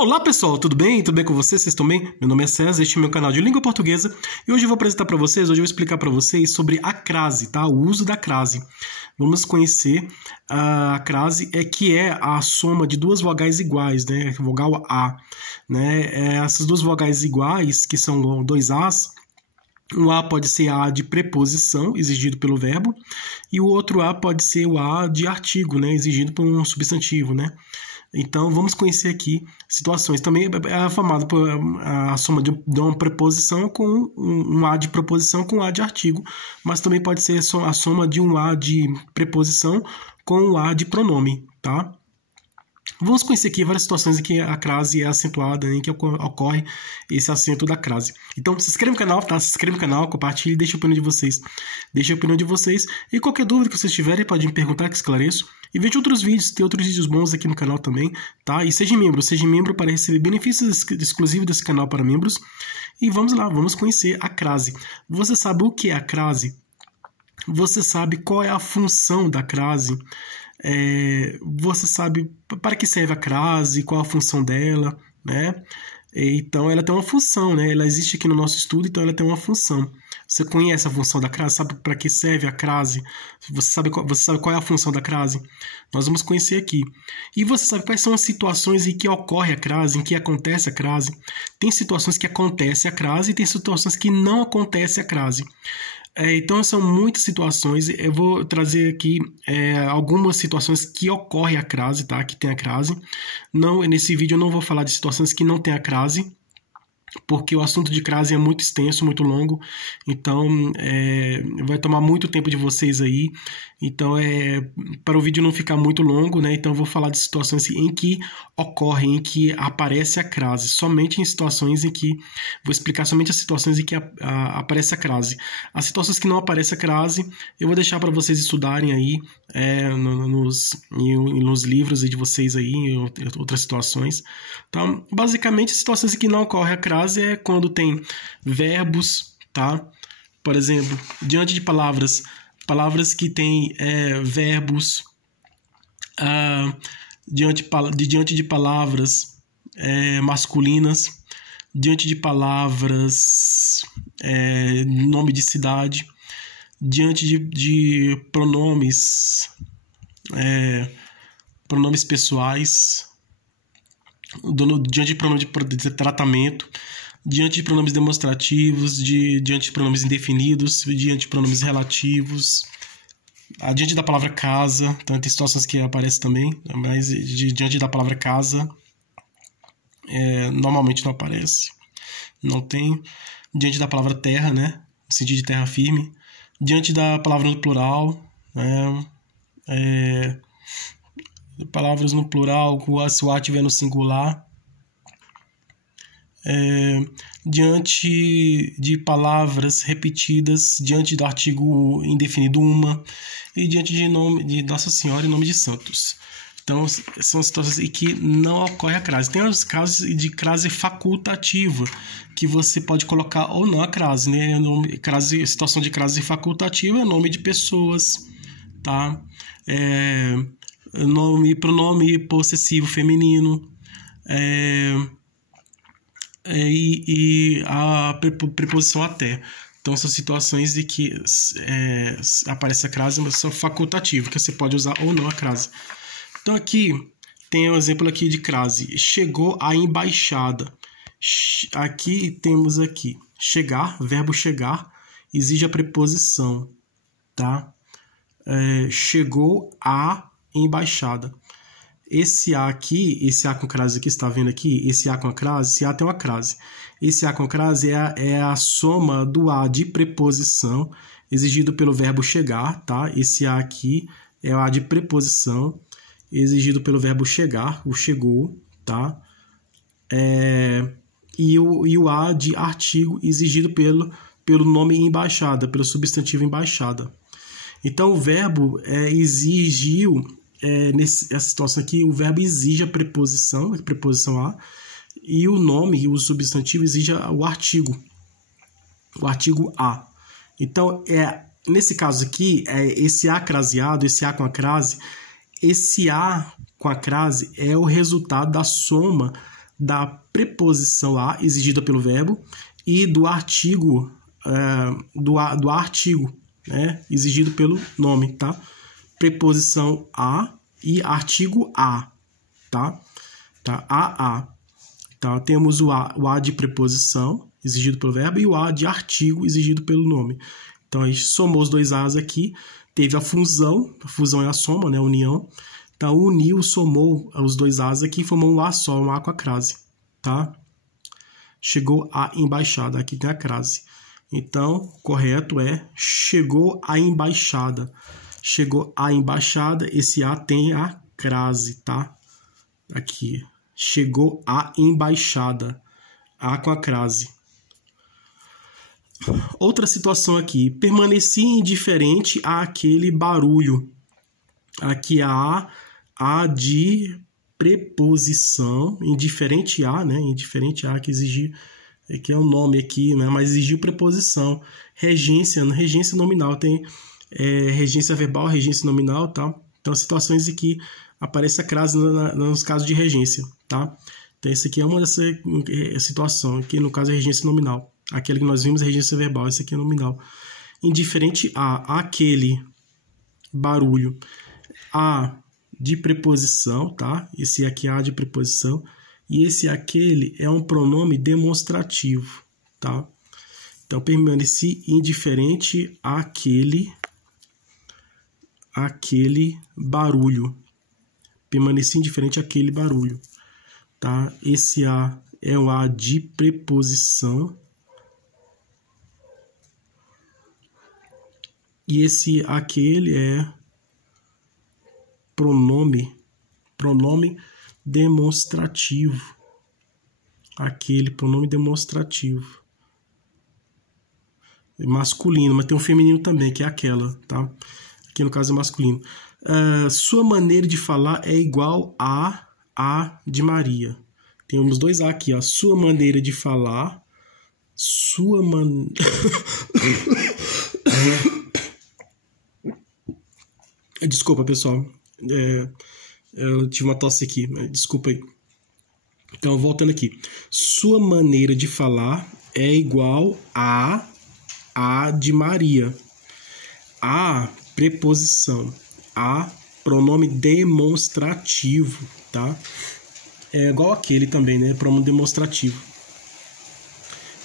Olá pessoal, tudo bem? Tudo bem com vocês? Vocês estão bem? Meu nome é César, este é meu canal de língua portuguesa e hoje eu vou apresentar para vocês, hoje eu vou explicar para vocês sobre a crase, tá? O uso da crase. Vamos conhecer a crase, que é a soma de duas vogais iguais, né? Vogal A, né? Essas duas vogais iguais, que são dois As, um A pode ser A de preposição, exigido pelo verbo, e o outro A pode ser o A de artigo, né? Exigido por um substantivo, né? Então, vamos conhecer aqui situações. Também é formado por a soma de uma preposição com um A de proposição com um A de artigo, mas também pode ser a soma de um A de preposição com um A de pronome, tá? Vamos conhecer aqui várias situações em que a crase é acentuada, em que ocorre esse acento da crase. Então, se inscreve no canal, tá? Se inscreve no canal, compartilhe, deixa a opinião de vocês. Deixa a opinião de vocês. E qualquer dúvida que vocês tiverem, pode me perguntar que esclareço. E veja outros vídeos, tem outros vídeos bons aqui no canal também, tá? E seja membro para receber benefícios exclusivos desse canal para membros. E vamos lá, vamos conhecer a crase. Você sabe o que é a crase? Você sabe qual é a função da crase? Você sabe para que serve a crase, qual a função dela, né? Então, ela tem uma função, né? Ela existe aqui no nosso estudo, então ela tem uma função. Você conhece a função da crase? Sabe para que serve a crase? Você sabe qual é a função da crase? Nós vamos conhecer aqui. E você sabe quais são as situações em que ocorre a crase, em que acontece a crase? Tem situações que acontece a crase e tem situações que não acontece a crase. Então, são muitas situações. Eu vou trazer aqui algumas situações que ocorre a crase, tá? Que tem a crase. Não, nesse vídeo eu não vou falar de situações que não tem a crase, porque o assunto de crase é muito extenso, muito longo, então vai tomar muito tempo de vocês aí, então para o vídeo não ficar muito longo, né? Então eu vou falar de situações em que ocorre, em que aparece a crase, somente em situações em que, vou explicar somente as situações em que aparece a crase. As situações que não aparece a crase, eu vou deixar para vocês estudarem aí nos livros de vocês aí, em outras situações. Então, basicamente, as situações em que não ocorre a crase é quando tem verbos, tá? Por exemplo, diante de palavras que têm verbos, diante de palavras masculinas, diante de palavras nome de cidade, diante de pronomes pessoais, diante de pronomes de tratamento, diante de pronomes demonstrativos, diante de pronomes indefinidos, diante de pronomes relativos, diante da palavra casa. Então tem situações que aparecem também, mas diante da palavra casa normalmente não aparece. Não tem. Diante da palavra terra, né? No sentido de terra firme. Diante da palavra no plural, palavras no plural, se o A estiver no singular, diante de palavras repetidas, diante do artigo indefinido uma, e diante de nome de Nossa Senhora e nome de santos. Então, são situações em que não ocorre a crase. Tem os casos de crase facultativa, que você pode colocar ou não a crase, né? Situação de crase facultativa é nome de pessoas, tá? Pronome possessivo feminino, e a preposição até. Então, são situações em que aparece a crase, mas são facultativas, que você pode usar ou não a crase. Então, aqui tem um exemplo aqui de crase. Chegou a embaixada. Aqui temos chegar, verbo chegar, exige a preposição, tá? Chegou a embaixada. Esse A aqui, esse A com crase que está vendo aqui, esse A com a crase, esse A tem uma crase. Esse A com crase é a soma do A de preposição exigido pelo verbo chegar, tá? Esse A aqui é o A de preposição exigido pelo verbo chegar, o chegou, tá? E o A de artigo exigido pelo nome embaixada, pelo substantivo embaixada. Então, o verbo exigiu, nessa situação aqui, o verbo exige a preposição A, e o nome, o substantivo, exige o artigo A. Então, nesse caso aqui, esse A craseado, esse A com a crase, esse A com a crase é o resultado da soma da preposição a exigida pelo verbo e do artigo, do artigo, né, exigido pelo nome, tá? Preposição a e artigo a, tá? A. Tá? Temos o a de preposição exigido pelo verbo e o a de artigo exigido pelo nome. Então, a gente somou os dois a's aqui, teve a fusão é a soma, né, a união. Então, uniu, somou os dois a's aqui, formou um a só, um a com a crase, tá? Chegou a embaixada, aqui tem a crase. Então, correto é chegou a embaixada. Chegou a embaixada, esse a tem a crase, tá? Aqui, chegou a embaixada, a com a crase. Outra situação aqui, permaneci indiferente àquele barulho. Aqui a de preposição, indiferente a, né? Indiferente a, que exigir, que é o nome aqui, né? Mas exigiu preposição. Regência nominal, tem regência verbal, regência nominal, tá? Então, situações em que aparece a crase nos casos de regência, tá? Então, esse aqui é uma dessa situação, que no caso é regência nominal. Aquele que nós vimos é regência verbal, esse aqui é nominal. Indiferente a, aquele barulho. A de preposição, tá? Esse aqui é a de preposição. E esse aquele é um pronome demonstrativo, tá? Então, permaneci indiferente àquele barulho. Permaneci indiferente àquele barulho, tá? Esse a é o a de preposição. E esse aquele é pronome demonstrativo. Aquele pronome demonstrativo. É masculino, mas tem um feminino também, que é aquela, tá? Aqui no caso é masculino. Sua maneira de falar é igual a de Maria. Temos dois a aqui, ó. Sua maneira de falar. Desculpa, pessoal. Eu tive uma tosse aqui. Desculpa aí. Então, voltando aqui. Sua maneira de falar é igual a de Maria. A preposição. A pronome demonstrativo, tá? É igual aquele também, né? Pronome demonstrativo.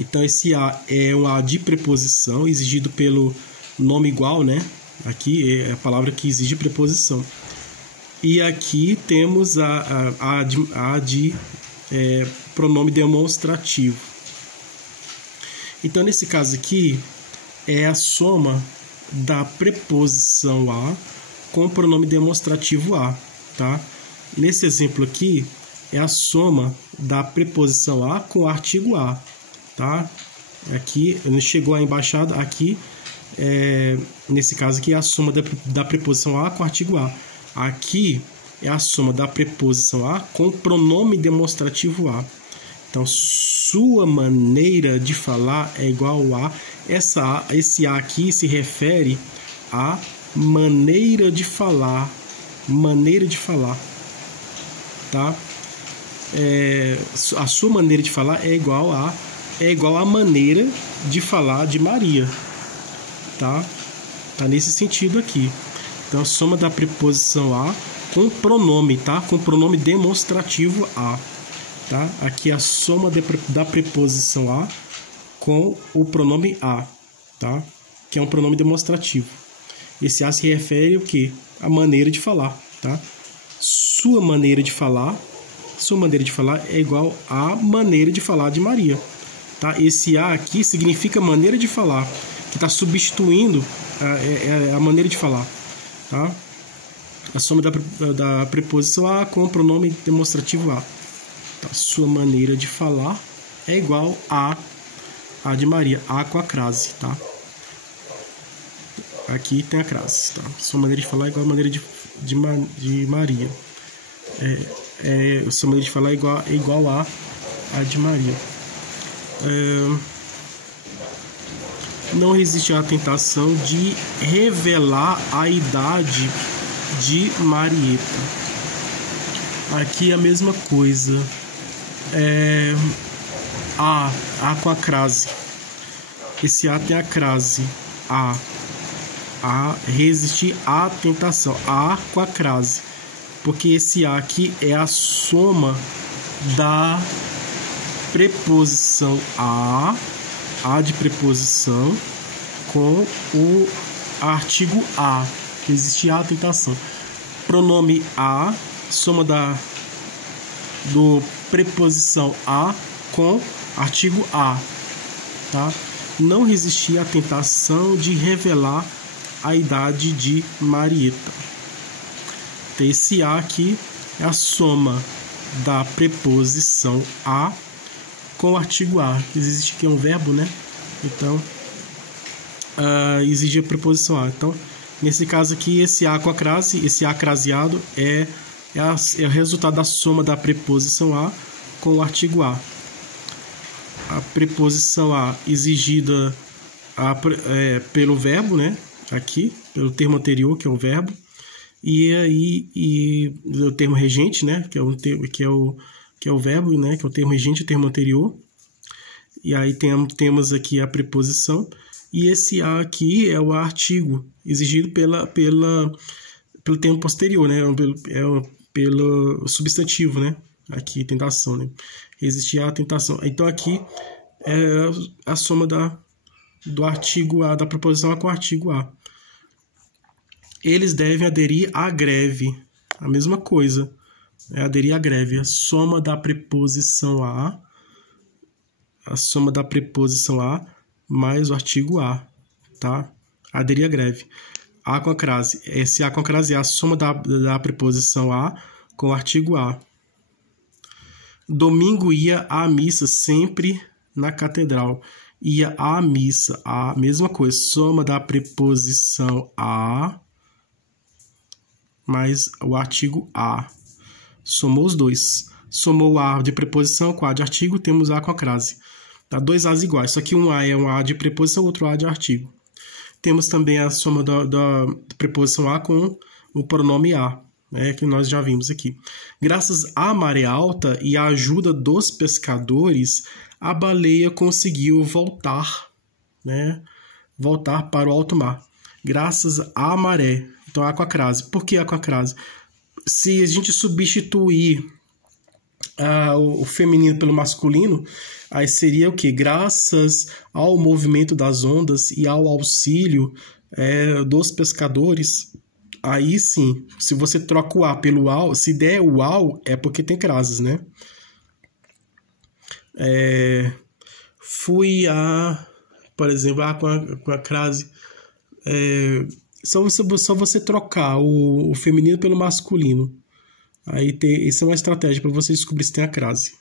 Então, esse a é um a de preposição exigido pelo nome igual, né? Aqui é a palavra que exige preposição. E aqui temos a de pronome demonstrativo. Então, nesse caso aqui, é a soma da preposição a com o pronome demonstrativo a, tá? Nesse exemplo aqui, é a soma da preposição a com o artigo a, tá? Aqui, chegou a embaixada, aqui, nesse caso aqui, é a soma da preposição a com o artigo a. Aqui é a soma da preposição a com o pronome demonstrativo a. Então, sua maneira de falar é igual a. Esse a aqui se refere a maneira de falar. Maneira de falar. Tá? A sua maneira de falar é igual a maneira de falar de Maria. Tá? Tá nesse sentido aqui. Então, a soma da preposição a com pronome, tá? Com pronome demonstrativo a, tá? Aqui é a soma da preposição a com o pronome a, tá? Que é um pronome demonstrativo. Esse a se refere ao quê? A maneira de falar, tá? Sua maneira de falar é igual à maneira de falar de Maria, tá? Esse a aqui significa maneira de falar, que está substituindo a maneira de falar. Tá? A soma da preposição a com o pronome demonstrativo a. Tá? Sua maneira de falar é igual a de Maria, a com a crase, tá? Aqui tem a crase, tá? Sua maneira de falar é igual a maneira de Maria. Sua maneira de falar é igual a de Maria. Não resiste à tentação de revelar a idade de Marieta. Aqui é a mesma coisa. A com a crase. Esse A tem a crase. A resistir à tentação. A com a crase. Porque esse A aqui é a soma da preposição A de preposição, com o artigo a. Resistir à tentação. Pronome a, soma do preposição a com artigo a, tá? Não resistir à tentação de revelar a idade de Marieta. Então, esse a aqui é a soma da preposição a com o artigo a. Existe aqui um verbo, né? Então, exige a preposição a. Então, nesse caso aqui, esse a com a crase, esse a craseado é o resultado da soma da preposição a com o artigo a. A preposição a exigida pelo verbo, né? Aqui, pelo termo anterior, que é o verbo, e o termo regente, né? Que é o verbo, né? Que é o termo regente, o termo anterior. E aí temos aqui a preposição. E esse a aqui é o artigo exigido pelo termo posterior, né? Pelo substantivo, né? Aqui, tentação, né? Resistir à tentação. Então, aqui é a soma do artigo A, da preposição A com o artigo A. Eles devem aderir à greve. A mesma coisa. É aderir à greve. A soma da preposição A. A soma da preposição A mais o artigo A. Tá? Aderir à greve. A com a crase. Esse A com a crase é a soma da preposição A com o artigo A. Domingo ia à missa sempre na catedral. Ia à missa. A mesma coisa. Soma da preposição a mais o artigo a. Somou os dois. Somou o a de preposição com a de artigo. Temos a com a crase. Tá? Dois as iguais. Só que um a é um a de preposição, outro a de artigo. Temos também a soma da preposição a com o pronome a. Que nós já vimos aqui. Graças à maré alta e à ajuda dos pescadores, a baleia conseguiu voltar, né? Voltar para o alto mar. Graças à maré. Então, a com a crase. Por que a com a crase? Se a gente substituir o feminino pelo masculino, aí seria o quê? Graças ao movimento das ondas e ao auxílio dos pescadores. Aí sim, se você troca o a pelo ao, se der o ao, é porque tem crases, né? Por exemplo, com a crase. Só você trocar o feminino pelo masculino. Aí isso é uma estratégia para você descobrir se tem a crase.